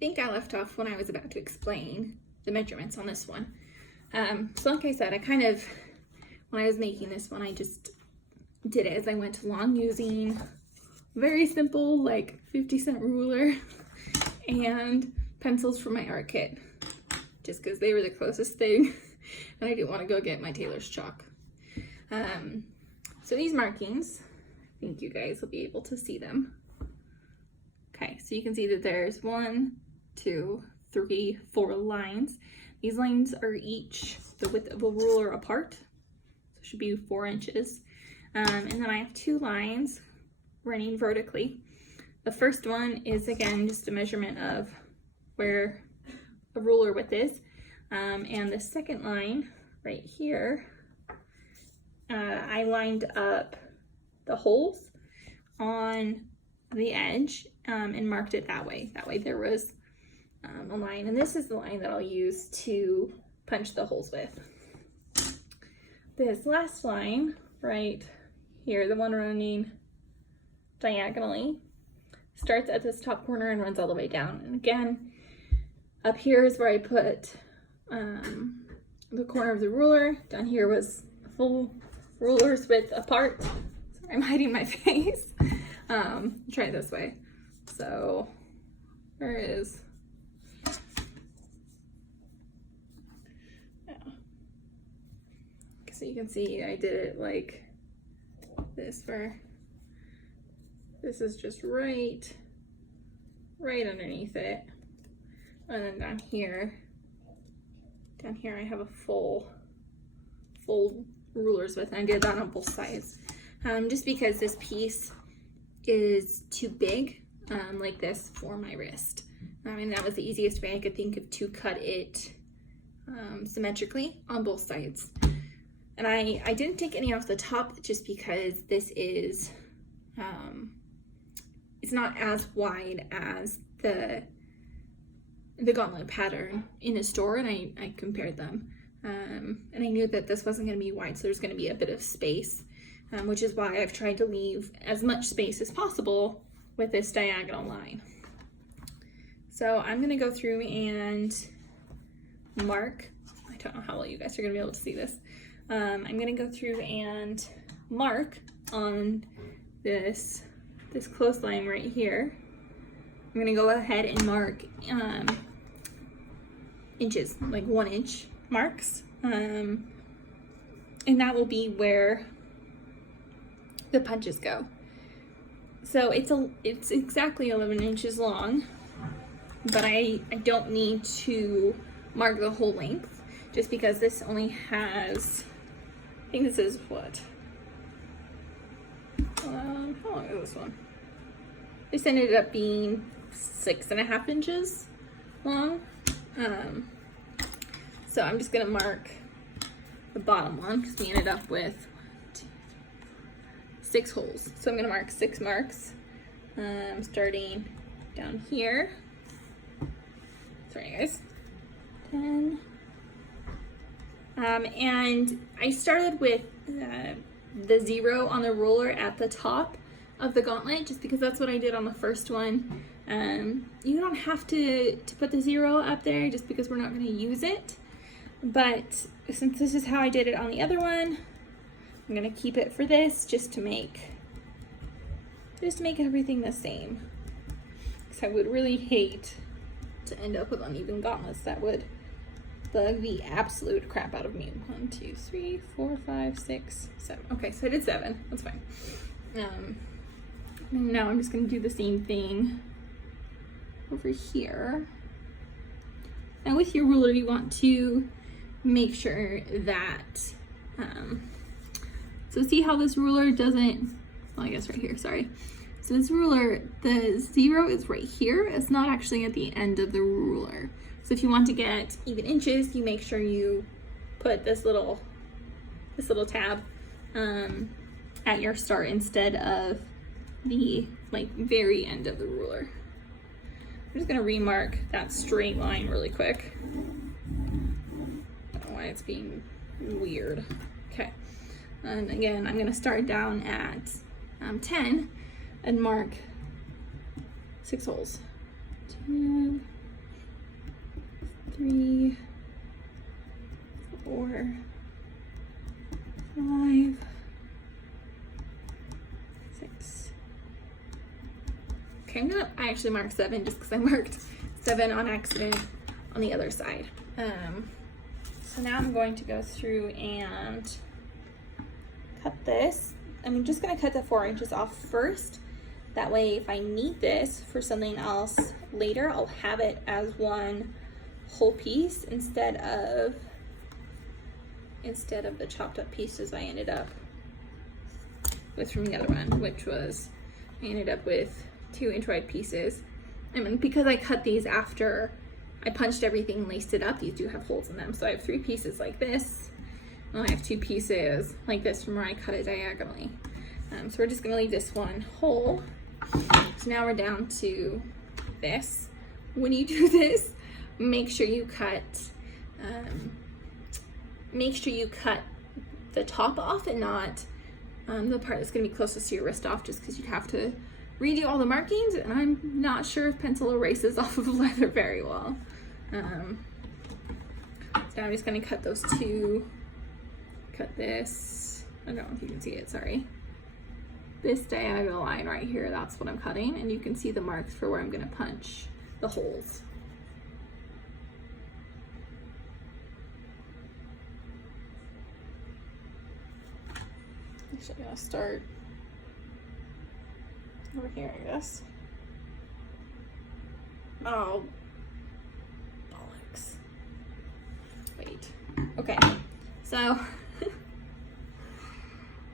think I left off when I was about to explain the measurements on this one. So like I said, when I was making this one, I just did it as I went along using very simple, like 50-cent ruler and pencils from my art kit, just because they were the closest thing and I didn't want to go get my tailor's chalk. So these markings, I think you guys will be able to see them. Okay, so you can see that there's 1, 2, 3, 4 lines. These lines are each the width of a ruler apart, so it should be 4 inches. And then I have 2 lines running vertically. The first one is, again, just a measurement of where a ruler width is. And the second line right here, I lined up the holes on the edge and marked it that way. That way there was a line, and this is the line that I'll use to punch the holes with. This last line right here, the one running diagonally, starts at this top corner and runs all the way down. And again, up here is where I put the corner of the ruler. Down here was full ruler's width apart. Sorry, I'm hiding my face. Try it this way. So where is, yeah. So you can see I did it like this, where this is just right underneath it. And then down here I have a full ruler's width, and I did that on both sides. Just because this piece is too big, like this, for my wrist. And that was the easiest way I could think of to cut it symmetrically on both sides. And I didn't take any off the top just because this is, it's not as wide as the gauntlet pattern in a store, and I compared them. And I knew that this wasn't going to be wide, so there's going to be a bit of space, which is why I've tried to leave as much space as possible with this diagonal line. So I'm going to go through and mark. I don't know how well you guys are going to be able to see this. I'm going to go through and mark on this close line right here. I'm going to go ahead and mark inches, like 1 inch marks, and that will be where the punches go. So it's exactly 11 inches long, but I don't need to mark the whole length, just because this only has, I think this is what, how long is this one? This ended up being 6.5 inches long. So I'm just gonna mark the bottom one because we ended up with 6 holes. So I'm gonna mark 6 marks, starting down here. Sorry guys. 10. And I started with the 0 on the ruler at the top of the gauntlet, just because that's what I did on the first one. You don't have to put the 0 up there just because we're not going to use it, but since this is how I did it on the other one, I'm going to keep it for this, just to make everything the same, because I would really hate to end up with uneven gauntlets. That would bug the absolute crap out of me. 1, 2, 3, 4, 5, 6, 7. Okay, so I did 7. That's fine. Now I'm just going to do the same thing over here. Now with your ruler, you want to make sure that, so see how this ruler doesn't, well, I guess right here, sorry. So this ruler, the 0 is right here. It's not actually at the end of the ruler. So if you want to get even inches, you make sure you put this little tab at your start instead of the very end of the ruler. I'm just gonna remark that straight line really quick. I don't know why it's being weird. Okay, and again, I'm gonna start down at 10 and mark 6 holes. 10, 3, 4, 5, 6. Okay, I actually marked 7 just because I marked 7 on accident on the other side. So now I'm going to go through and cut this. I'm just going to cut the 4 inches off first. That way, if I need this for something else later, I'll have it as one whole piece instead of the chopped up pieces I ended up with from the other one, which was I ended up with 2 inch wide pieces. I mean, because I cut these after I punched everything and laced it up, these do have holes in them. So I have 3 pieces like this, and I have 2 pieces like this from where I cut it diagonally. So we're just gonna leave this one whole. So now we're down to this. When you do this, make sure you cut the top off and not the part that's going to be closest to your wrist off, just because you'd have to redo all the markings, and I'm not sure if pencil erases off of leather very well. So I'm just going to cut those 2, cut this, I don't know if you can see it, sorry. This diagonal line right here, that's what I'm cutting, and you can see the marks for where I'm going to punch the holes. Actually, I'll start over here, I guess. Oh, bollocks. Wait. Okay, so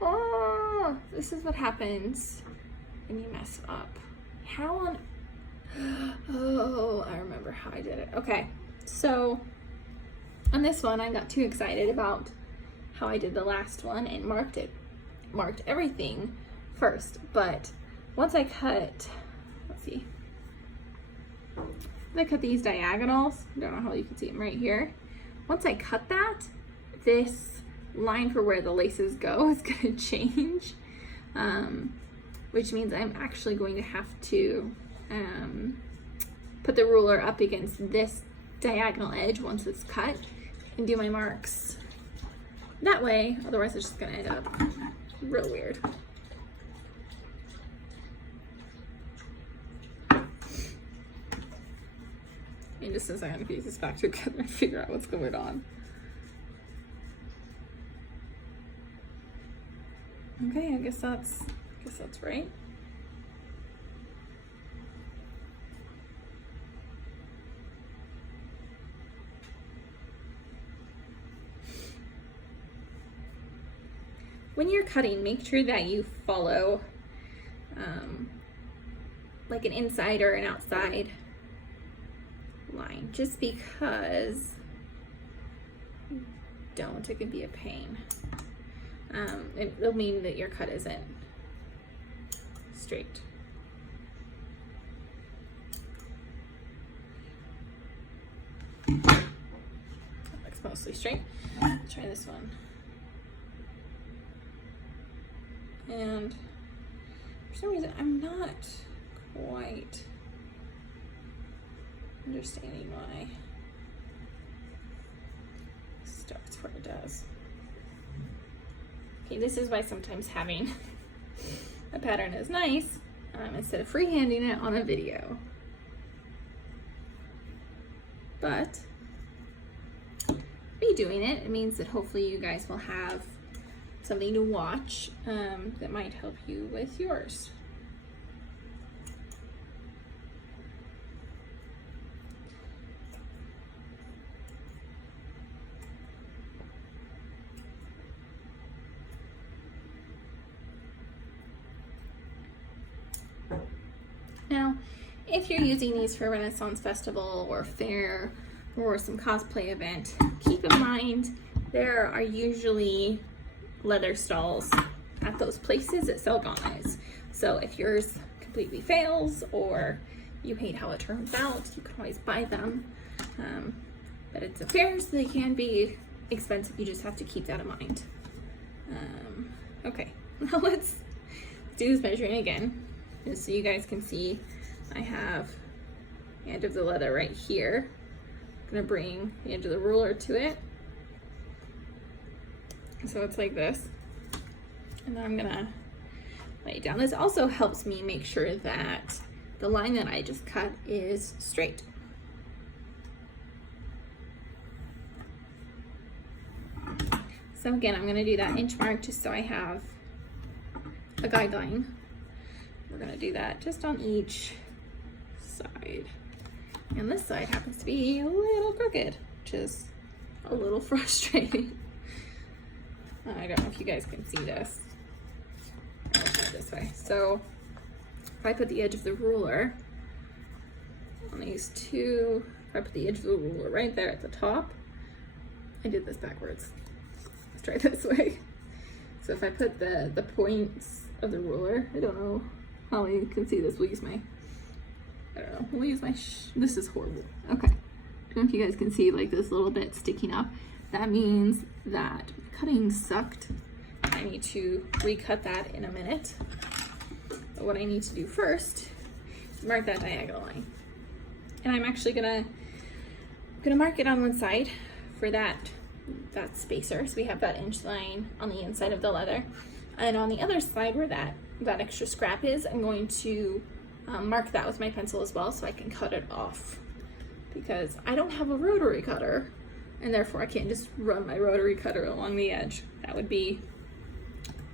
oh, this is what happens when you mess up. How on... Oh, I remember how I did it. Okay, so on this one, I got too excited about how I did the last one and marked everything first. But once I cut, let's see, I cut these diagonals. I don't know how you can see them right here. Once I cut that, this line for where the laces go is going to change, which means I'm actually going to have to put the ruler up against this diagonal edge once it's cut and do my marks that way. Otherwise, it's just going to end up real weird. And just as I'm going to piece this back together and figure out what's going on. Okay, I guess that's right. When you're cutting, make sure that you follow like an inside or an outside line, just because don't, it can be a pain. It'll mean that your cut isn't straight. That looks mostly straight. Let's try this one. And for some reason, I'm not quite understanding why it starts where it does. Okay, this is why sometimes having a pattern is nice instead of freehanding it on a video. But me doing it, it means that hopefully you guys will have something to watch that might help you with yours. Now, if you're using these for a Renaissance festival or fair or some cosplay event, keep in mind there are usually leather stalls at those places that sell gauntlets. So if yours completely fails or you hate how it turns out, you can always buy them. But it's a fair, so they can be expensive. You just have to keep that in mind. Okay, now let's do this measuring again, just so you guys can see. I have the end of the leather right here. gonna bring the edge of the ruler to it. So it's like this. And then I'm gonna lay it down. This also helps me make sure that the line that I just cut is straight. So again, I'm gonna do that inch mark just so I have a guideline. We're gonna do that just on each side. And this side happens to be a little crooked, which is a little frustrating. I don't know if you guys can see this. I'll try it this way. So if I put the edge of the ruler on these two, if I put the edge of the ruler right there at the top, I did this backwards. Let's try it this way. So if I put the points of the ruler, I don't know how you can see this. We'll use my, I don't know, we'll use my, this is horrible. Okay, I don't know if you guys can see like this little bit sticking up. That means that cutting sucked. I need to recut that in a minute. But what I need to do first is mark that diagonal line. And I'm actually gonna mark it on one side for that spacer. So we have that inch line on the inside of the leather. And on the other side where that extra scrap is, I'm going to mark that with my pencil as well so I can cut it off. Because I don't have a rotary cutter, and therefore I can't just run my rotary cutter along the edge. That would be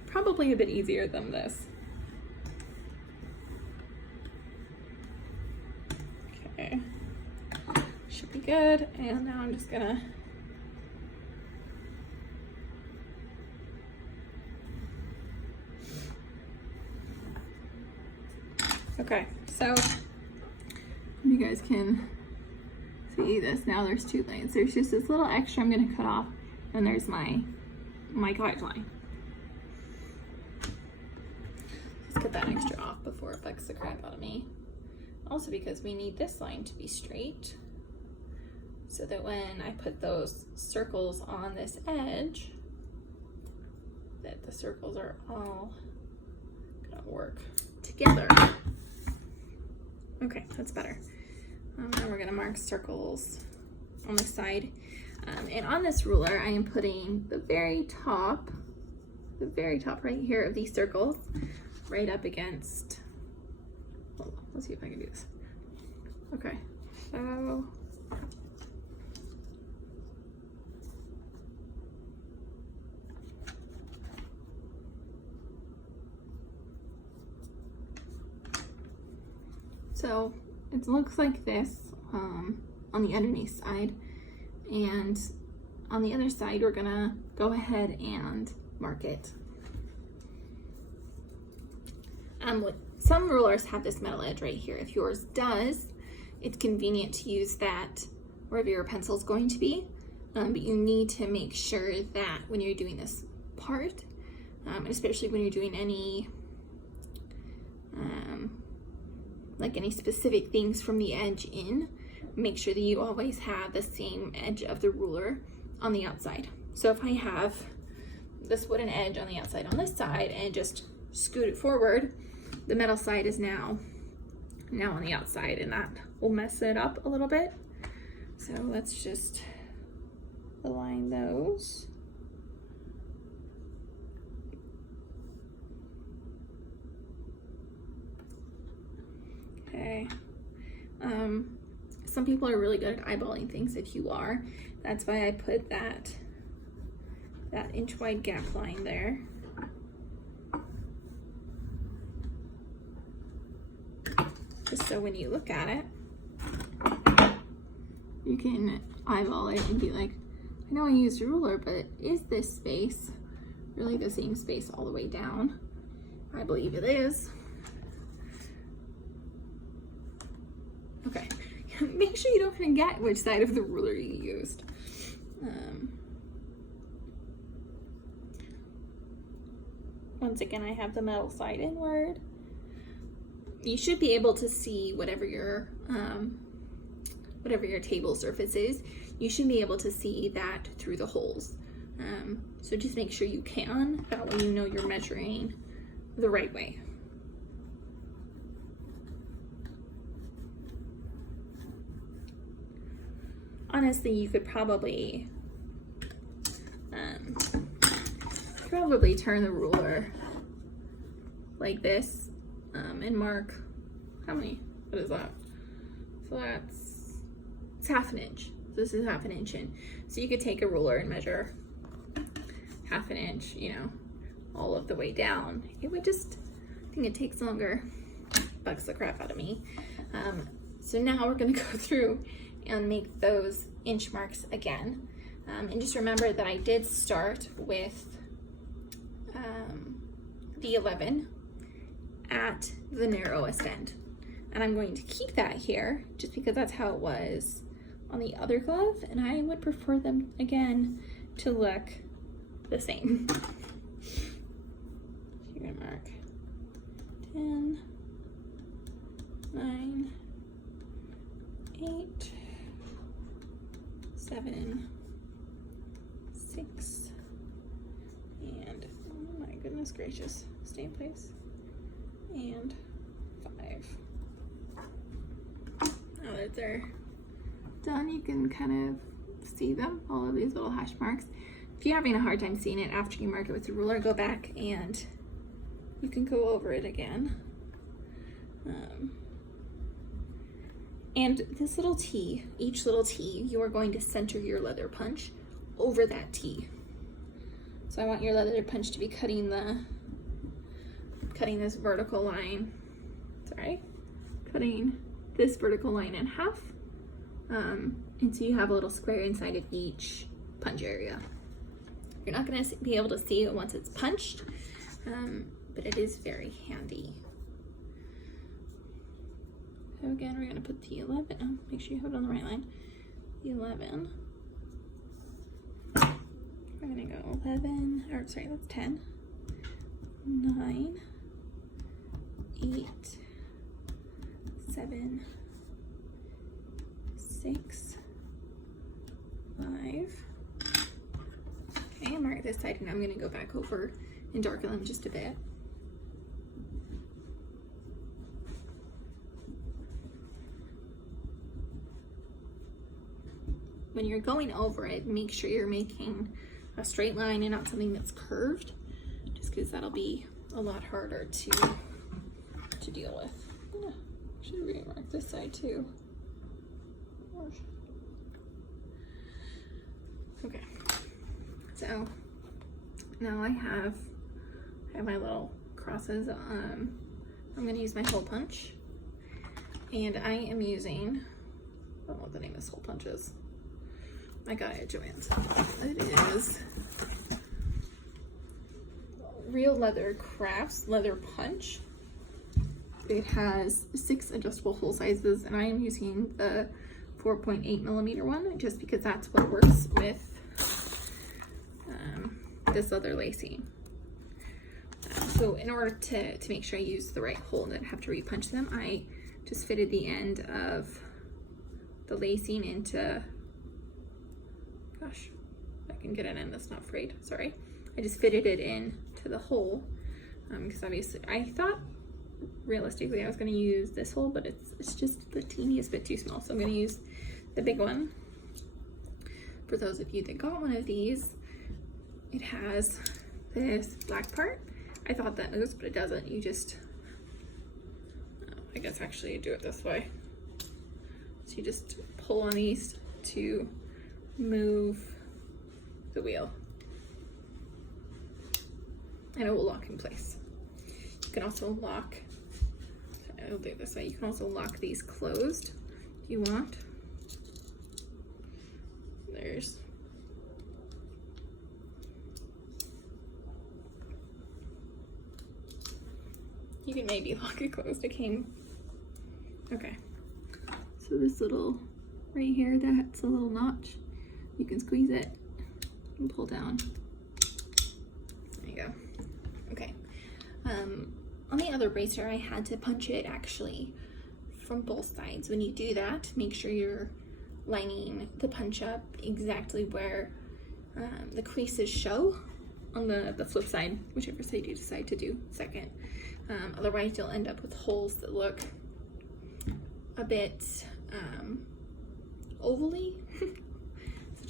probably a bit easier than this. Okay, should be good. And now I'm just gonna okay, so you guys can see this. Now there's two lines. There's just this little extra I'm gonna cut off, and there's my guideline. Let's cut that extra off before it bugs the crap out of me. Also because we need this line to be straight so that when I put those circles on this edge, that the circles are all gonna work together. Okay, that's better. Now we're gonna mark circles on the side. And on this ruler, I am putting the very top right here of these circles right up against, hold on, let's see if I can do this. Okay, so it looks like this on the underneath side, and on the other side we're gonna go ahead and mark it. Some rulers have this metal edge right here. If yours does, it's convenient to use that wherever your pencil is going to be, but you need to make sure that when you're doing this part, especially when you're doing any like any specific things from the edge in, make sure that you always have the same edge of the ruler on the outside. So if I have this wooden edge on the outside on this side and just scoot it forward, the metal side is now on the outside, and that will mess it up a little bit. So let's just align those. Okay. Some people are really good at eyeballing things. If you are, that's why I put that inch wide gap line there. Just so when you look at it, you can eyeball it and be like, I know I used a ruler, but is this space really the same space all the way down? I believe it is. Okay, make sure you don't forget which side of the ruler you used. Once again, I have the metal side inward. You should be able to see whatever your table surface is. You should be able to see that through the holes. So just make sure you can. That way you know you're measuring the right way. honestly, you could probably turn the ruler like this and mark how many? What is that? So it's half an inch. This is half an inch in. So you could take a ruler and measure half an inch, you know, all of the way down. It would just, I think it takes longer. Bugs the crap out of me. So now we're gonna go through and make those inch marks again. And just remember that I did start with the 11 at the narrowest end. And I'm going to keep that here just because that's how it was on the other glove, and I would prefer them again to look the same. You're gonna mark 10, 9, 8, 7, 6, and oh my goodness gracious, stay in place, and 5. Now that they're done, you can kind of see them, all of these little hash marks. If you're having a hard time seeing it after you mark it with the ruler, go back and you can go over it again. And this little T, each little T, you are going to center your leather punch over that T. So I want your leather punch to be cutting this vertical line, cutting this vertical line in half. And so you have a little square inside of each punch area. You're not going to be able to see it once it's punched, but it is very handy. So again, we're going to put the 11, make sure you have it on the right line, the 11. We're going to go 11, or sorry, that's 10, 9, 8, 7, 6, 5. Okay, I'm mark this side, and I'm going to go back over and darken them just a bit. When you're going over it, make sure you're making a straight line and not something that's curved, just because that'll be a lot harder to deal with. Should remark this side too. Okay, so now I have my little crosses. I'm going to use my hole punch, and I am using, I don't know what the name of this hole punch is. I got it at Joann's. It is Real Leather Crafts Leather Punch. It has 6 adjustable hole sizes, and I am using the 4.8 millimeter one just because that's what works with this leather lacing. So in order to make sure I use the right hole and not have to repunch them, I just fitted the end of the lacing into, gosh, I can get it in that's not frayed, sorry. I just fitted it in to the hole because obviously I thought realistically I was going to use this hole, but it's just the teeniest bit too small, so I'm going to use the big one. For those of you that got one of these, it has this black part. I thought that moves, but it doesn't. You just, I guess actually you do it this way. So you just pull on these to move the wheel, and it will lock in place. You can also lock, I'll do it this way, you can also lock these closed if you want. There's, you can maybe lock it closed. It came, okay. So this little, right here, that's a little notch. You can squeeze it and pull down. There you go. Okay. On the other bracer, I had to punch it actually from both sides. When you do that, make sure you're lining the punch up exactly where the creases show on the flip side, whichever side you decide to do second. Otherwise, you'll end up with holes that look a bit ovally,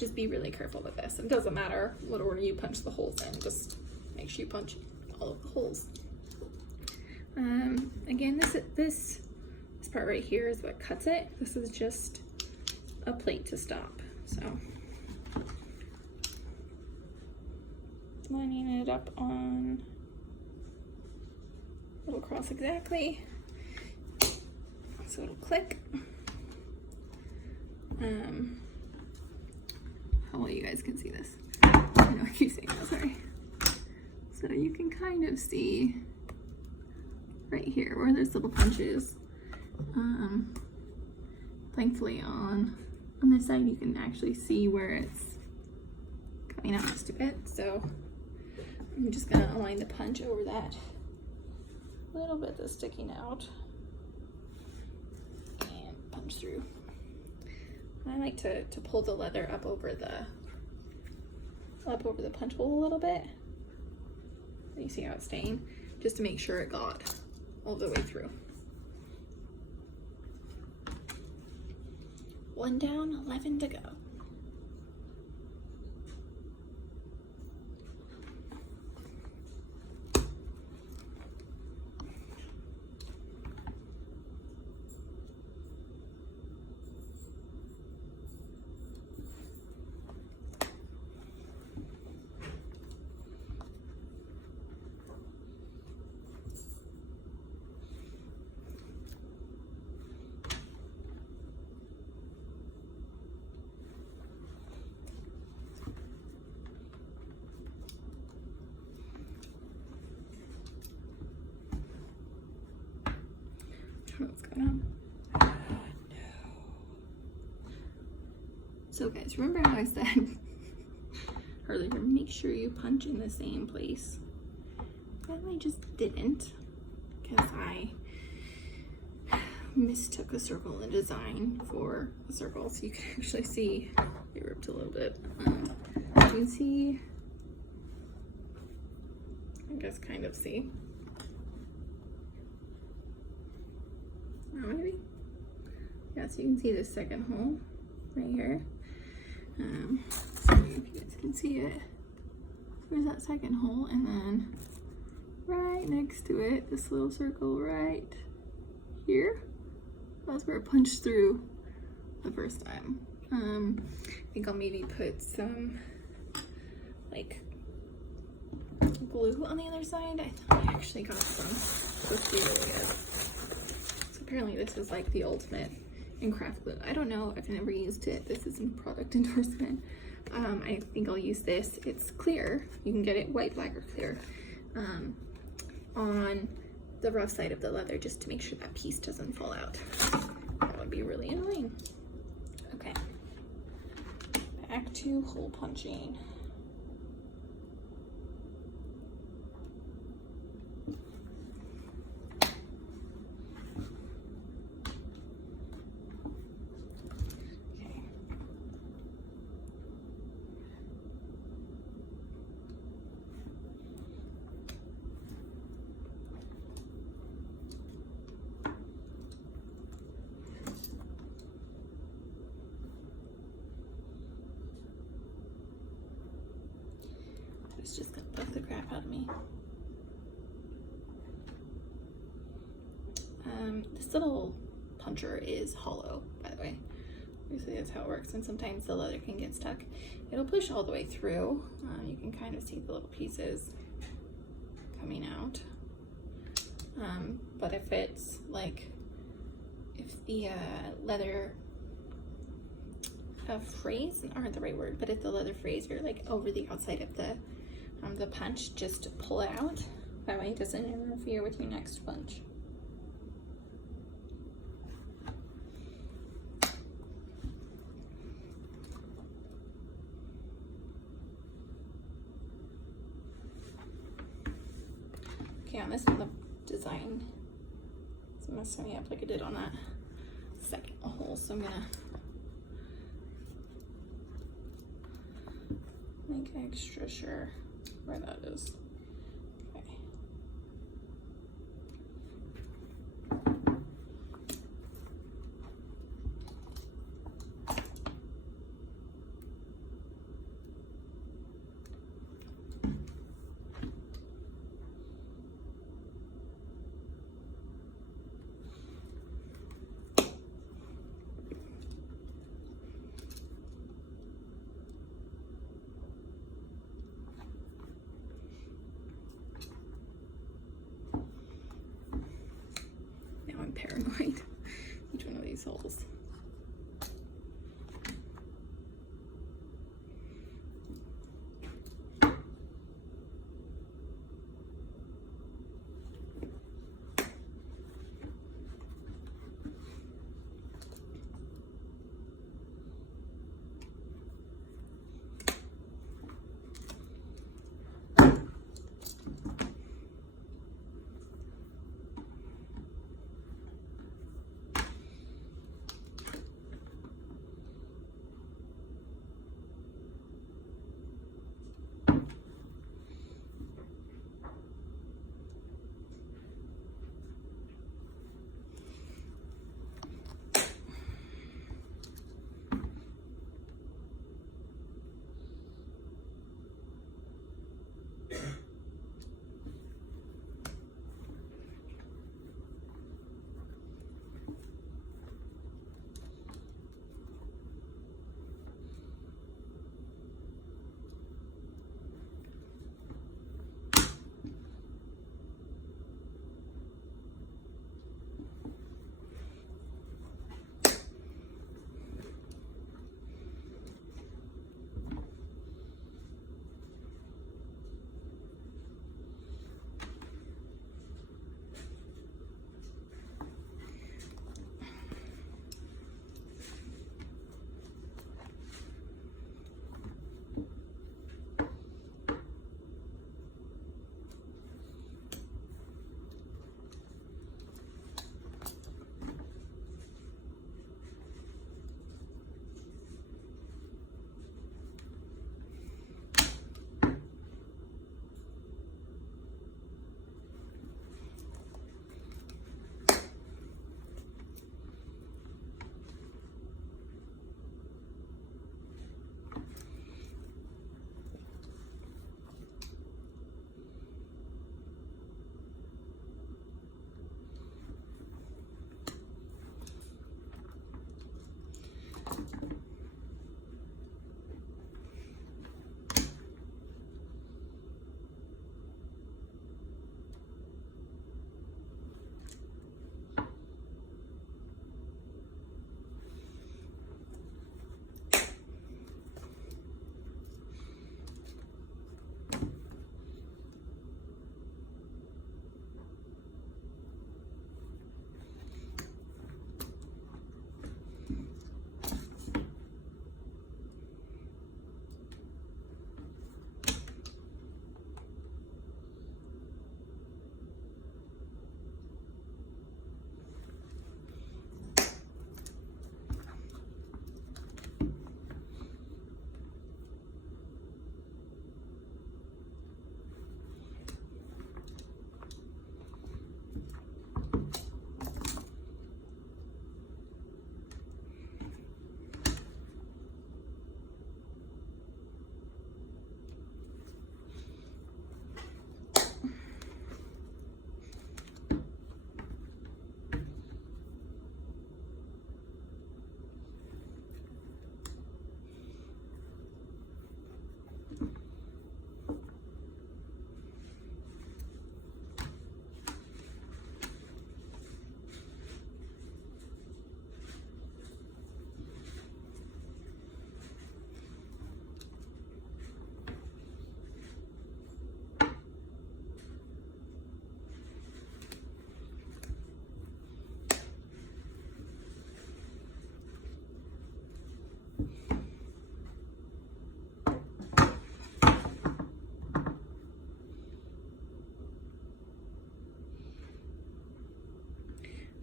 just be really careful with this. It doesn't matter what order you punch the holes in, just make sure you punch all of the holes. Again, this part right here is what cuts it. This is just a plate to stop. So lining it up on it'll cross exactly, so it'll click. How well you guys can see this. I know I keep saying that, sorry. So you can kind of see right here where there's little punches. Thankfully on this side you can actually see where it's coming out just a bit. So I'm just gonna align the punch over that little bit that's sticking out and punch through. I like to pull the leather up over the punch hole a little bit. You see how it's staying? Just to make sure it got all the way through. 1 down, 11 to go. What's going on? Oh, no. So guys, remember how I said earlier, make sure you punch in the same place? Well, I just didn't, because I mistook a circle in design for a circle. So you can actually see it ripped a little bit. You can see, I guess kind of see. Maybe. Yeah, so you can see the second hole right here. So if you guys can see it, there's that second hole, and then right next to it, this little circle right here. That's where it punched through the first time. I think I'll maybe put some like glue on the other side. I thought I actually got some. Supposed to be really good. Apparently this is like the ultimate in craft glue. I don't know, I've never used it. This isn't a product endorsement. I think I'll use this. It's clear. You can get it white, black, or clear on the rough side of the leather just to make sure that piece doesn't fall out. That would be really annoying. Okay, back to hole punching. It's just gonna bug the crap out of me. This little puncher is hollow, by the way. Usually that's how it works, and sometimes the leather can get stuck. It'll push all the way through. You can kind of see the little pieces coming out. But if it's like, if the leather frays aren't the right word, but if the leather frays are like over the outside of the punch, just pull it out. That way it doesn't interfere with your next punch. Okay, on this one, the design is messing me up like I did on that second hole, so I'm gonna make extra sure where that is. Okay.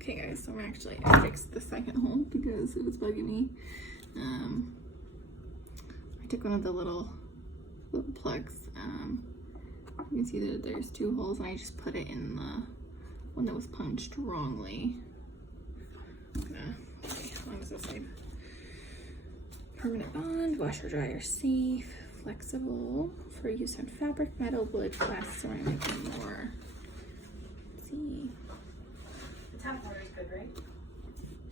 Okay guys, so I fixed the second hole because it was bugging me. I took one of the little plugs. You can see that there's 2 holes, and I just put it in the one that was punched wrongly. Okay, as long as this side. Permanent bond, washer dryer safe, flexible for use on fabric, metal, wood, glass, ceramic, and more. Let's see. The tap water is good, right?